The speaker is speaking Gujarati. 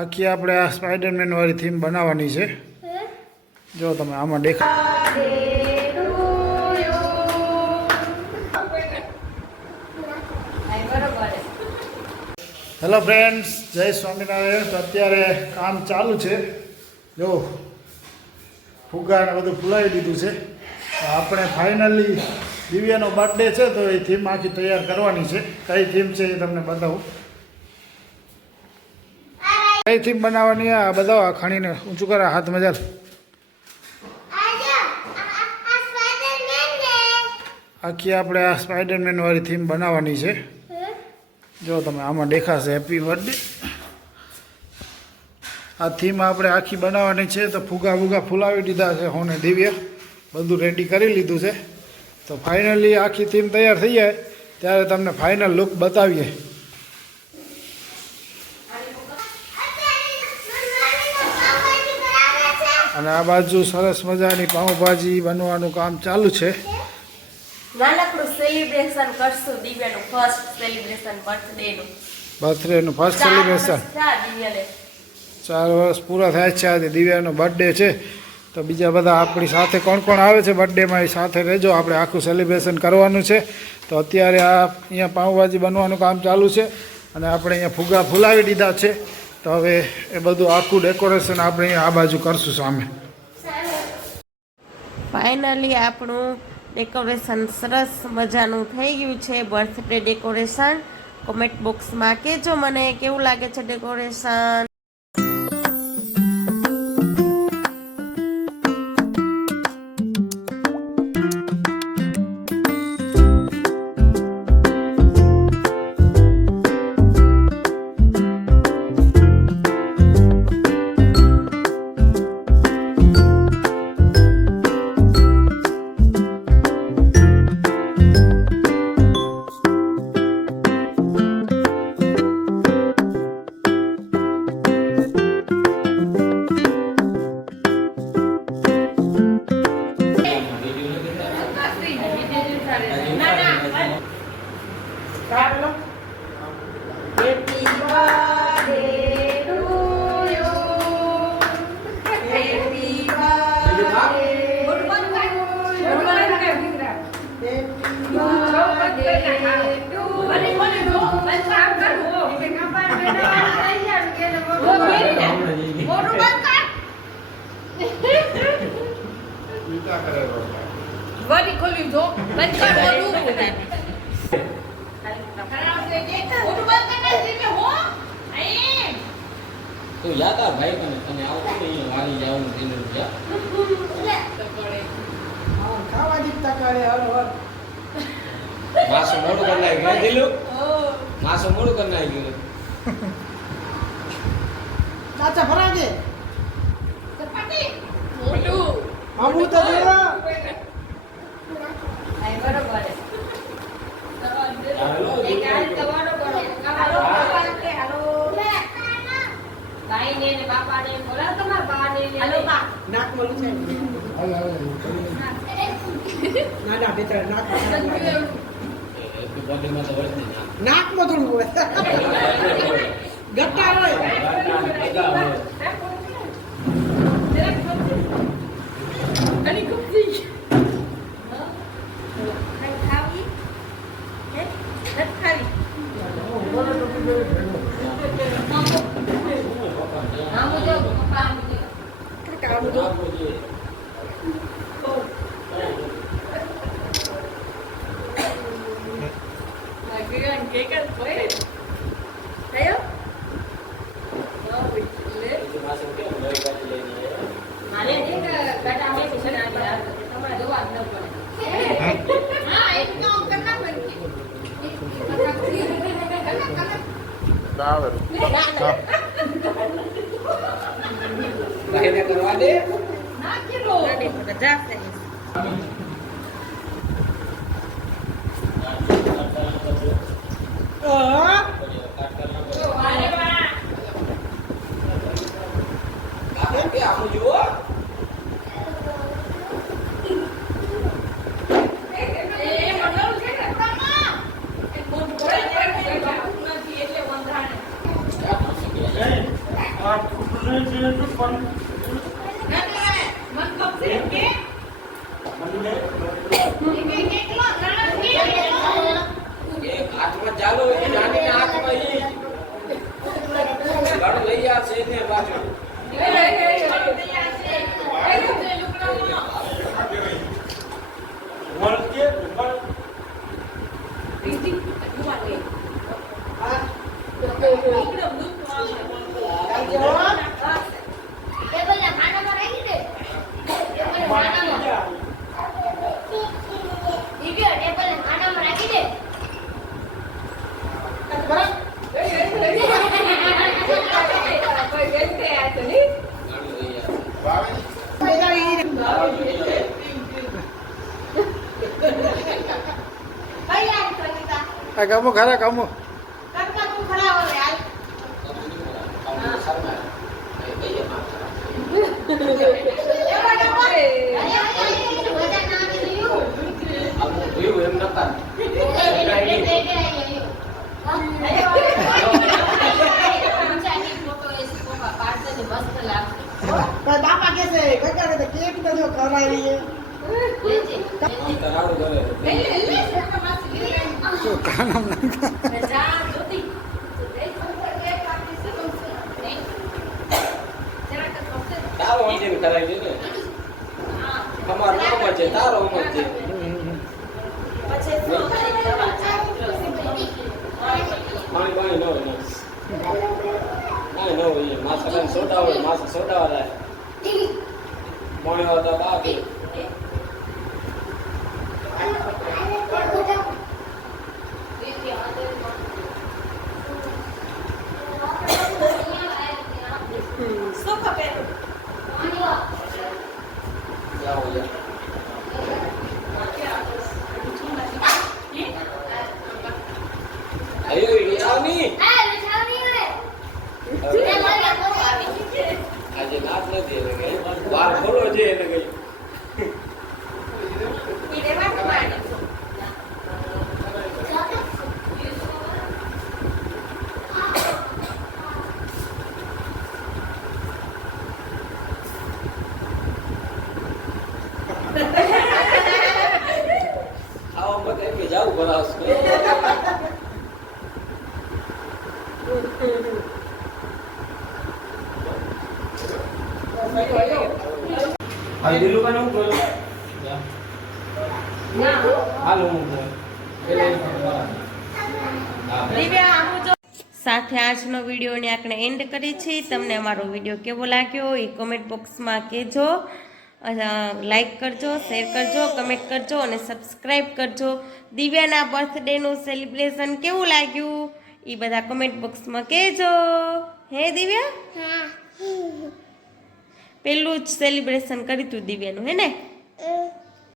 આખી આપણે આ સ્પાઈડરમેન વાળી થીમ બનાવવાની છે. જો તમે આમાં હેલો ફ્રેન્ડ્સ, જય સ્વામિનારાયણ. તો અત્યારે કામ ચાલુ છે. જો ફુગ્ગા ને બધું ફુલાવી દીધું છે. આપણે ફાઇનલી દિવ્યાનો બર્થડે છે તો એ થીમ આખી તૈયાર કરવાની છે. કઈ થીમ છે એ તમને બતાવું. કઈ થીમ બનાવવાની આ બતાવો. આ ખણીને ઊંચું કરે, હાથ મજાલ. આખી આપણે આ સ્પાઈડરમેન વાળી થીમ બનાવવાની છે. જો તમે આમાં દેખાશે હેપી બર્થડે. આ થીમ આપણે આખી બનાવવાની છે. તો ફુગા ફુલાવી દીધા છે. હોને દિવ્ય બધું રેડી કરી લીધું છે. તો ફાઇનલી આખી થીમ તૈયાર થઈ જાય ત્યારે તમને ફાઇનલ લુક બતાવીએ. અને આ બાજુ સરસ મજાની પાઉંભાજી બનવાનું કામ ચાલુ છે. નાનકડું સેલિબ્રેશન કરશું દિવ્યાનું ફર્સ્ટ સેલિબ્રેશન બર્થડેનું ફર્સ્ટ સેલિબ્રેશન. 4 વર્ષ પૂરા થાય છે આજે દિવ્યાનો બર્થડે છે. તો બીજા બધા આપણી સાથે કોણ કોણ આવે છે બર્થડેમાં એ સાથે રહેજો. આપણે આખું સેલિબ્રેશન કરવાનું છે. તો અત્યારે આ અહીંયા પાઉંભાજી બનવાનું કામ ચાલુ છે અને આપણે અહીંયા ફુગ્ગા ફુલાવી દીધા છે. તો હવે એ બધું આખું ડેકોરેશન આપણે અહીંયા આ બાજુ કરશું સામે. ફાઇનલી આપણું ડેકોરેશન સરસ મજાનું થઈ ગયું છે. Birthday decoration. કોમેન્ટ બોક્સમાં કહેજો મને કેવું લાગે છે decoration. Body calling dog, but you don't do that. તો યાદ આ ભાઈ તને આવતું નહીં વાળી જવાનું દિન ખાવા દીધા કરે હર માસો મોડું કરી નાખ્યું દિલું. માસો મોડું કરી નાખ્યું. ચાચા ફરા દે મોટું આબુ તો જોયા નાક મળું છે ના ના બેટર નાક બોડીમાં તો વર્તી નાક માં થોડું હોય ગટ્ટા હોય અને કુપી કરવા દે ના કેલો જાતે એક હાથમાં ચાલો એ નાની હાથમાં ઈ લડ લઈ આવશે એને પાછળ આ કામો ખરા કામો એમ નતા બાપા કે છે ગગર તો કેક બધો કરાવી છે તરાડું કરે તો કાનમ નાખતા તારો સમજીને કરાવી દે ને તમારો નામ છે તારો અમર છે પાણી પાણી ન હોય ન હોય માસા સોડા હોય માસા સોડા વાળા પાણી વાળા બાકી ayo ini Ani આજે નાત નથી એને કઈ વાર ખોલો છે એને કઈ આવા મત એમ કે જાવું ભરાસ આ દિલુ કાનો કરો હાલો હું સાથે આજનો વિડીયોને આપણે એન્ડ કરી છે. તમને અમારો વિડીયો કેવો લાગ્યો એ કોમેન્ટ બોક્સમાં કહેજો. લાઈક કરજો, શેર કરજો, કમેન્ટ કરજો અને સબસ્ક્રાઈબ કરજો. દિવ્યાના બર્થડેનું સેલિબ્રેશન કેવું લાગ્યું એ બધા કમેન્ટ બોક્સમાં કહેજો. હે દિવ્યા, પહેલું જ સેલિબ્રેશન કર્યું હતું દિવ્યાનું, હે ને?